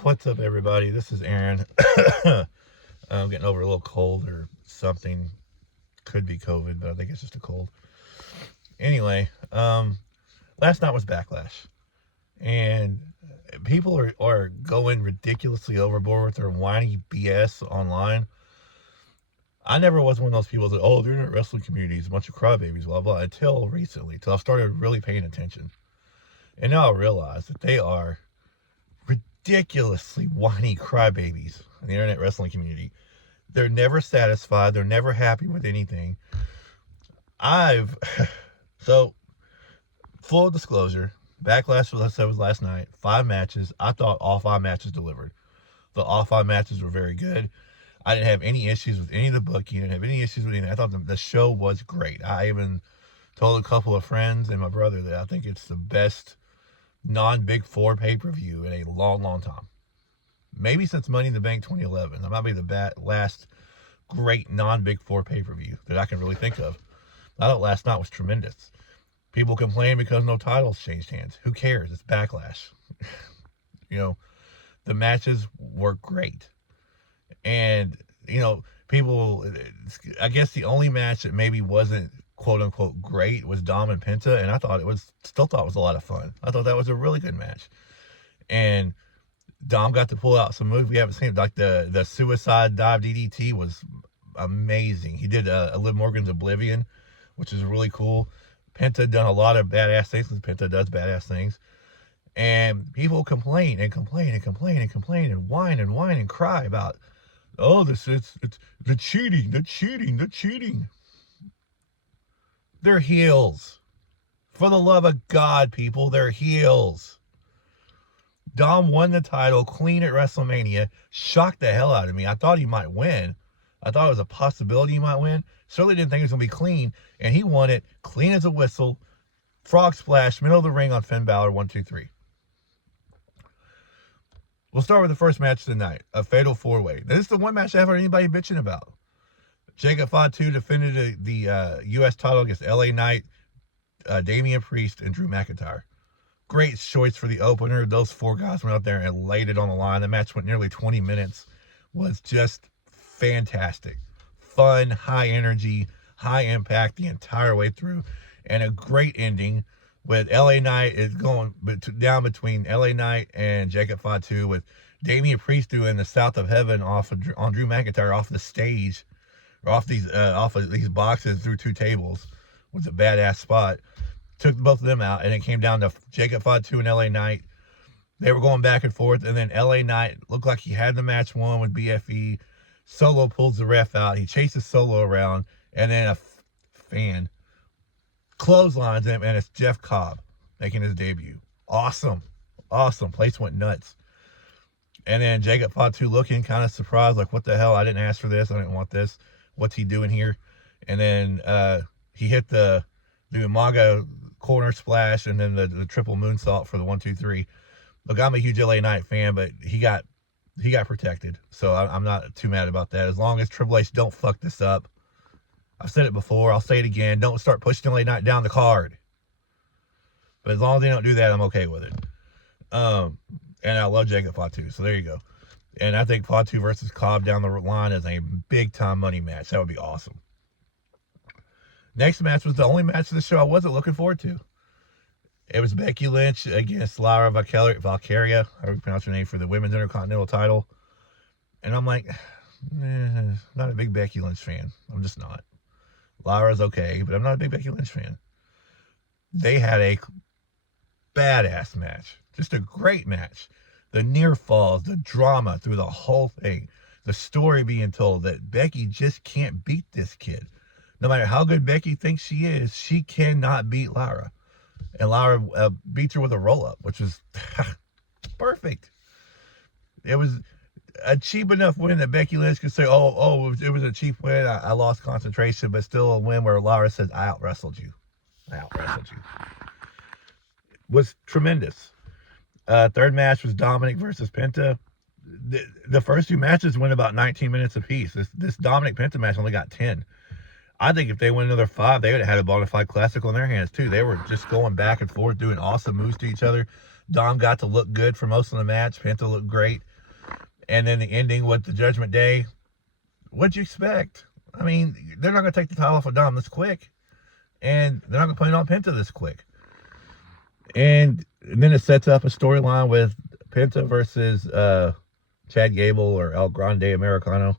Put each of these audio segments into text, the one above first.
What's up, everybody? This is Aaron. I'm getting over a little cold or something. Could be COVID, but I think it's just a cold. Anyway, last night was Backlash, and people are going ridiculously overboard with their whiny BS online. I never was one of those people that, oh, the internet wrestling community is a bunch of crybabies, blah, blah, until recently, until I started really paying attention. And now I realize that they are ridiculously whiny crybabies in the internet wrestling community. They're never satisfied. They're never happy with anything. I've so full disclosure. Backlash was last night. 5 matches. I thought all 5 matches delivered. All 5 matches were very good. I didn't have any issues with any of the booking. I didn't have any issues with anything. I thought the show was great. I even told a couple of friends and my brother that I think it's the best non-Big Four pay-per-view in a long, long time. Maybe since Money in the Bank 2011. That might be the last great non-Big Four pay-per-view that I can really think of. I thought last night was tremendous. People complain because no titles changed hands. Who cares? It's Backlash. The matches were great. And, people, I guess the only match that maybe wasn't quote unquote great was Dom and Penta, and I thought it was a lot of fun. I thought that was a really good match. And Dom got to pull out some moves we haven't seen, like the suicide dive DDT was amazing. He did Liv Morgan's Oblivion, which is really cool. Penta done a lot of badass things, because Penta does badass things. And people complain and complain and complain and complain and whine and cry about, oh, it's the cheating. They're heels. For the love of God, people, they're heels. Dom won the title clean at WrestleMania. Shocked the hell out of me. I thought he might win. I thought it was a possibility he might win. Certainly didn't think it was going to be clean. And he won it clean as a whistle. Frog splash, middle of the ring on Finn Balor, 1, 2, 3. We'll start with the first match tonight, a fatal 4-way. This is the one match I haven't heard anybody bitching about. Jacob Fatu defended the U.S. title against LA Knight, Damian Priest, and Drew McIntyre. Great choice for the opener. Those 4 guys went out there and laid it on the line. The match went nearly 20 minutes. Was just fantastic. Fun, high energy, high impact the entire way through. And a great ending with LA Knight is going down between LA Knight and Jacob Fatu, with Damian Priest doing the South of Heaven on Drew McIntyre off the stage, or off of these boxes through 2 tables. Was a badass spot. Took both of them out, and it came down to Jacob Fatu and LA Knight. They were going back and forth, and then LA Knight looked like he had the match won with BFE. Solo pulls the ref out. He chases Solo around, and then a fan clotheslines him, and it's Jeff Cobb making his debut. Awesome. Place went nuts. And then Jacob Fatu looking kind of surprised, like, what the hell? I didn't ask for this. I didn't want this. What's he doing here? And then he hit the Umaga corner splash, and then the triple moonsault for the 1, 2, 3. Look, I'm a huge LA Knight fan, but he got protected, so I'm not too mad about that. As long as Triple H don't fuck this up. I've said it before. I'll say it again. Don't start pushing LA Knight down the card. But as long as they don't do that, I'm okay with it. And I love Jacob Fatu, so there you go. And I think Fatu versus Cobb down the line is a big-time money match. That would be awesome. Next match was the only match of the show I wasn't looking forward to. It was Becky Lynch against Lyra Valkyria, however you pronounce her name, for the Women's Intercontinental title. And I'm like, not a big Becky Lynch fan. I'm just not. Lyra's okay, but I'm not a big Becky Lynch fan. They had a badass match. Just a great match. The near falls, the drama through the whole thing. The story being told that Becky just can't beat this kid. No matter how good Becky thinks she is, she cannot beat Lyra. And Lyra beats her with a roll-up, which was perfect. It was a cheap enough win that Becky Lynch could say, it was a cheap win. I lost concentration, but still a win where Lyra says, I out-wrestled you. Was tremendous. Third match was Dominic versus Penta. The first 2 matches went about 19 minutes apiece. This Dominic Penta match only got 10. I think if they win another 5, they would have had a bona fide classic on their hands too. They were just going back and forth, doing awesome moves to each other. Dom got to look good for most of the match. Penta looked great. And then the ending with the Judgment Day. What'd you expect? I mean, they're not going to take the title off of Dom this quick. And they're not going to put it on Penta this quick. And then it sets up a storyline with Penta versus Chad Gable or El Grande Americano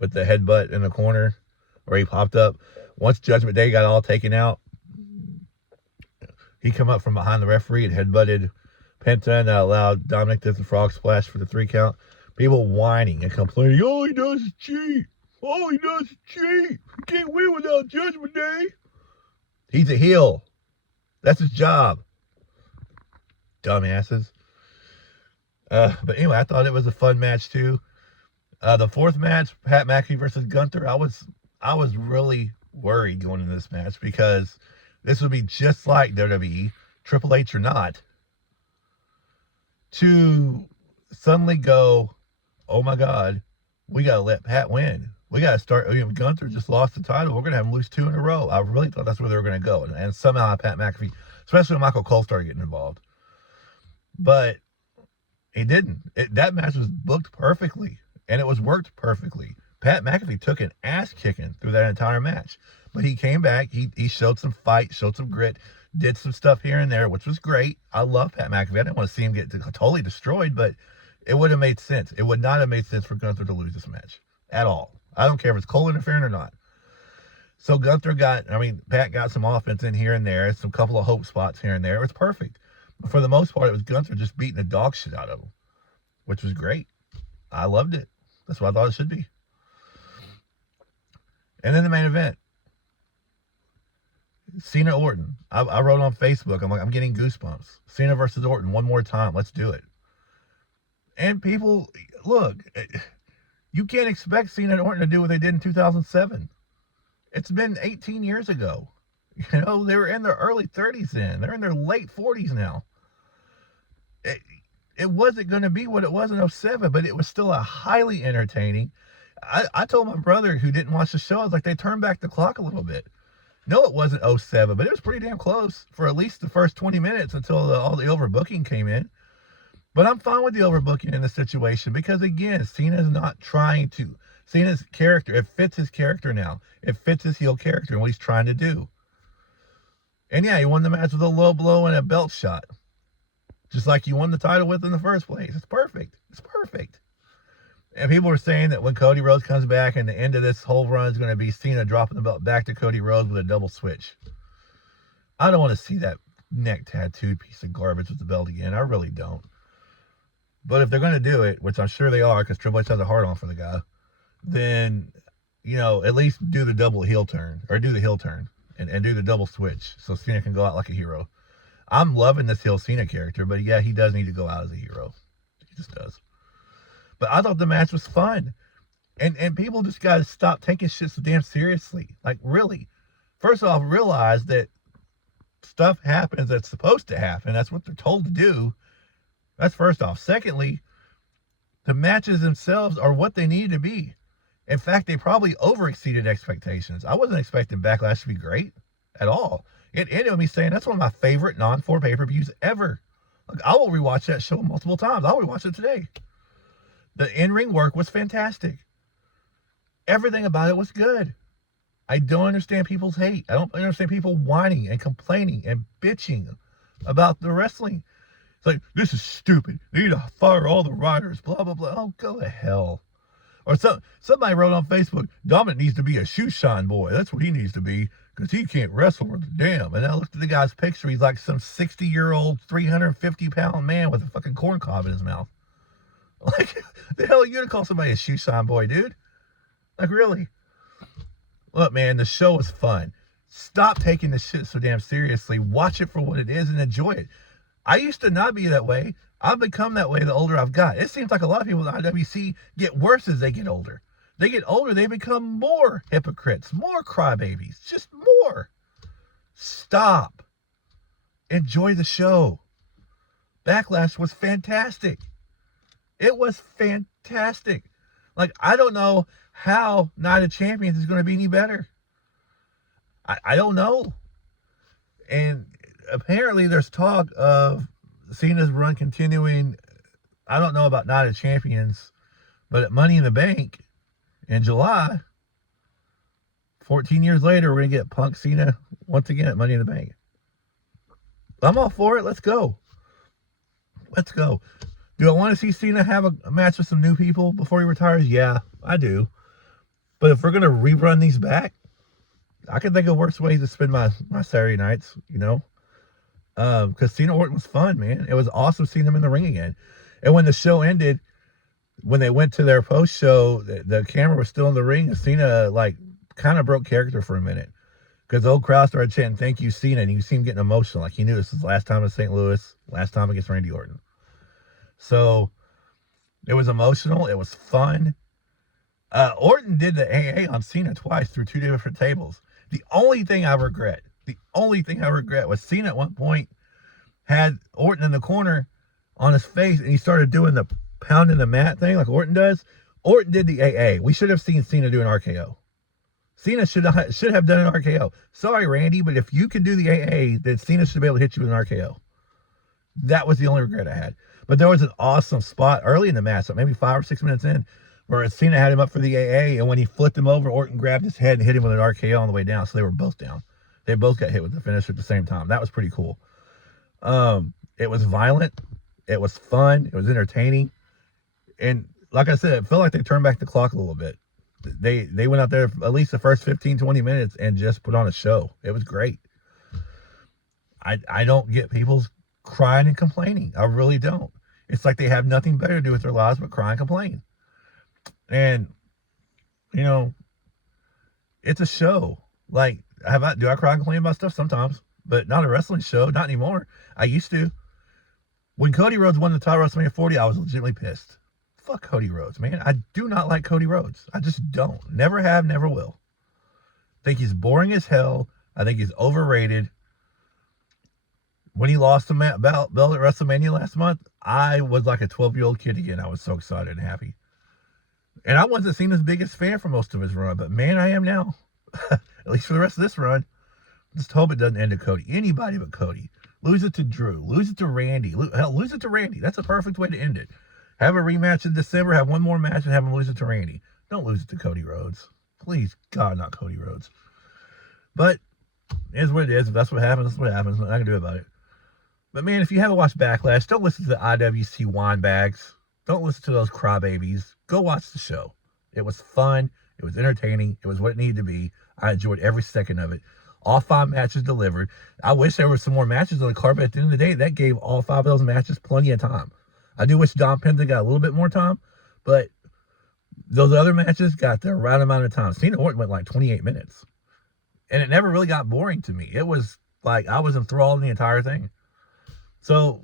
with the headbutt in the corner where he popped up. Once Judgment Day got all taken out, he come up from behind the referee and headbutted Penta, and that allowed Dominic to the frog splash for the 3 count. People whining and complaining, all he does is cheat. All he does is cheat. He can't win without Judgment Day. He's a heel. That's his job. Dumbasses. But anyway, I thought it was a fun match too. The 4th match, Pat McAfee versus Gunther, I was really worried going into this match because this would be just like WWE, Triple H or not, to suddenly go, oh my God, we got to let Pat win. We got to start, Gunther just lost the title. We're going to have him lose 2 in a row. I really thought that's where they were going to go. And somehow Pat McAfee, especially when Michael Cole started getting involved. But he didn't. That match was booked perfectly, and it was worked perfectly. Pat McAfee took an ass kicking through that entire match. But he came back. He showed some fight, showed some grit, did some stuff here and there, which was great. I love Pat McAfee. I didn't want to see him get totally destroyed, but it would have made sense. It would not have made sense for Gunther to lose this match at all. I don't care if it's Cole interfering or not. So Pat got some offense in here and there, some couple of hope spots here and there. It was perfect. But for the most part, it was Gunther just beating the dog shit out of him, which was great. I loved it. That's what I thought it should be. And then the main event. Cena Orton. I wrote on Facebook, I'm like, I'm getting goosebumps. Cena versus Orton one more time. Let's do it. And people, look, you can't expect Cena and Orton to do what they did in 2007. It's been 18 years ago. They were in their early 30s then. They're in their late 40s now. It wasn't going to be what it was in 07, but it was still a highly entertaining. I told my brother who didn't watch the show, I was like, they turned back the clock a little bit. No, it wasn't 07, but it was pretty damn close for at least the first 20 minutes until all the overbooking came in. But I'm fine with the overbooking in the situation because, again, Cena's not trying to. Cena's character, it fits his character now. It fits his heel character and what he's trying to do. And yeah, he won the match with a low blow and a belt shot. Just like you won the title with in the first place. It's perfect. It's perfect. And people were saying that when Cody Rhodes comes back and the end of this whole run is going to be Cena dropping the belt back to Cody Rhodes with a double switch. I don't want to see that neck tattooed piece of garbage with the belt again. I really don't. But if they're going to do it, which I'm sure they are because Triple H has a hard on for the guy, then, at least do the double heel turn or do the heel turn and do the double switch so Cena can go out like a hero. I'm loving this heel Cena character, but yeah, he does need to go out as a hero. He just does. But I thought the match was fun. And people just got to stop taking shit so damn seriously. Like, really. First off, realize that stuff happens that's supposed to happen. That's what they're told to do. That's first off. Secondly, the matches themselves are what they need to be. In fact, they probably overexceeded expectations. I wasn't expecting Backlash to be great at all. It ended with me saying that's one of my favorite non-4 pay-per-views ever. Like, I will rewatch that show multiple times. I'll rewatch it today. The in-ring work was fantastic. Everything about it was good. I don't understand people's hate. I don't understand people whining and complaining and bitching about the wreshling. It's like, this is stupid. They need to fire all the writers, blah, blah, blah. Oh, go to hell. Or somebody wrote on Facebook, Dominic needs to be a shoe shine boy. That's what he needs to be because he can't wrestle worth a damn. And I looked at the guy's picture. He's like some 60-year-old, 350-pound man with a fucking corn cob in his mouth. Like, the hell are you going to call somebody a shoe shine boy, dude? Like, really? Look, man, the show was fun. Stop taking this shit so damn seriously. Watch it for what it is and enjoy it. I used to not be that way. I've become that way the older I've got. It seems like a lot of people in IWC get worse as they get older. They get older, they become more hypocrites, more crybabies, just more. Stop. Enjoy the show. Backlash was fantastic. It was fantastic. Like, I don't know how Night of Champions is going to be any better. I don't know. And apparently there's talk of Cena's run continuing. I don't know about Night of Champions, but at Money in the Bank in July, 14 years later, we're going to get Punk Cena once again at Money in the Bank. I'm all for it. Let's go. Let's go. Do I want to see Cena have a match with some new people before he retires? Yeah, I do. But if we're going to rerun these back, I can think of worse ways to spend my Saturday nights, you know? Because Cena Orton was fun, man. It was awesome seeing them in the ring again. And when the show ended, when they went to their post-show, the camera was still in the ring, and Cena, like, kind of broke character for a minute. Because the old crowd started chanting, "Thank you, Cena," and you see him getting emotional. Like, he knew this was the last time in St. Louis, last time against Randy Orton. So, it was emotional. It was fun. Orton did the AA on Cena twice through 2 different tables. The only thing I regret was Cena at one point had Orton in the corner on his face, and he started doing the pounding the mat thing like Orton does. Orton did the AA. We should have seen Cena do an RKO. Cena should have done an RKO. Sorry, Randy, but if you can do the AA, then Cena should be able to hit you with an RKO. That was the only regret I had. But there was an awesome spot early in the match, so maybe 5 or 6 minutes in, where Cena had him up for the AA, and when he flipped him over, Orton grabbed his head and hit him with an RKO on the way down, so they were both down. They both got hit with the finisher at the same time. That was pretty cool. It was violent. It was fun. It was entertaining. And like I said, it felt like they turned back the clock a little bit. They went out there at least the first 15, 20 minutes and just put on a show. It was great. I don't get people crying and complaining. I really don't. It's like they have nothing better to do with their lives but cry and complain. And, you know, it's a show. Like, do I cry and complain about stuff? Sometimes. But not a wrestling show. Not anymore. I used to. When Cody Rhodes won the title at WrestleMania 40, I was legitimately pissed. Fuck Cody Rhodes, man. I do not like Cody Rhodes. I just don't. Never have, never will. I think he's boring as hell. I think he's overrated. When he lost the belt at WrestleMania last month, I was like a 12-year-old kid again. I was so excited and happy. And I wasn't Cena's biggest fan for most of his run, but man, I am now. At least for the rest of this run. Just hope it doesn't end to Cody. Anybody but Cody. Lose it to Drew. Lose it to Randy. Hell, lose it to Randy. That's a perfect way to end it. Have a rematch in December. Have one more match and have him lose it to Randy. Don't lose it to Cody Rhodes. Please, God, not Cody Rhodes. But it is what it is. If that's what happens, that's what happens. Nothing I can do about it. But man, if you haven't watched Backlash, don't listen to the IWC wine bags. Don't listen to those crybabies. Go watch the show. It was fun. It was entertaining. It was what it needed to be. I enjoyed every second of it. All 5 matches delivered. I wish there were some more matches on the card, but at the end of the day, that gave all 5 of those matches plenty of time. I do wish Dom Penta got a little bit more time, but those other matches got the right amount of time. Cena Orton went like 28 minutes, and it never really got boring to me. It was like I was enthralled in the entire thing. So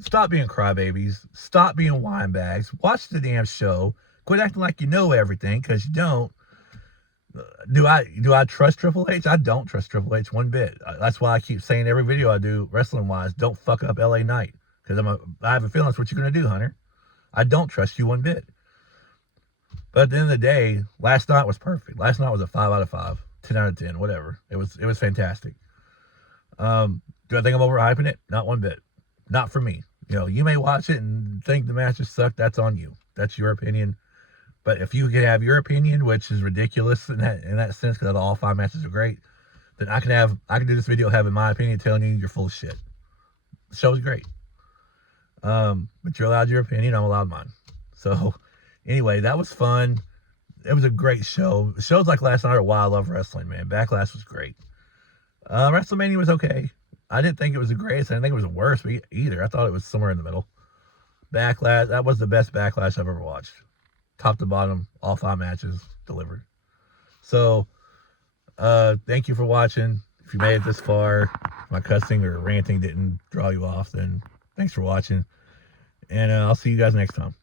stop being crybabies. Stop being wine bags. Watch the damn show. Quit acting like you know everything, because you don't. Do I trust Triple H? I don't trust Triple H one bit. That's why I keep saying every video I do, wrestling-wise, don't fuck up LA Knight. Because I have a feeling that's what you're going to do, Hunter. I don't trust you one bit. But at the end of the day, last night was perfect. Last night was a 5 out of 5, 10 out of 10, whatever. It was fantastic. Do I think I'm overhyping it? Not one bit. Not for me. You know, you may watch it and think the matches suck. That's on you. That's your opinion. But if you can have your opinion, which is ridiculous in that sense, because all 5 matches are great, then I can do this video having my opinion, telling you you're full of shit. The show was great. But you're allowed your opinion, I'm allowed mine. So anyway, that was fun. It was a great show. Shows like last night are why I love wrestling, man. Backlash was great. WrestleMania was okay. I didn't think it was the greatest. I didn't think it was the worst either. I thought it was somewhere in the middle. Backlash, that was the best Backlash I've ever watched. Top to bottom, all 5 matches delivered. So, thank you for watching. If you made it this far, if my cussing or ranting didn't draw you off, then thanks for watching. And I'll see you guys next time.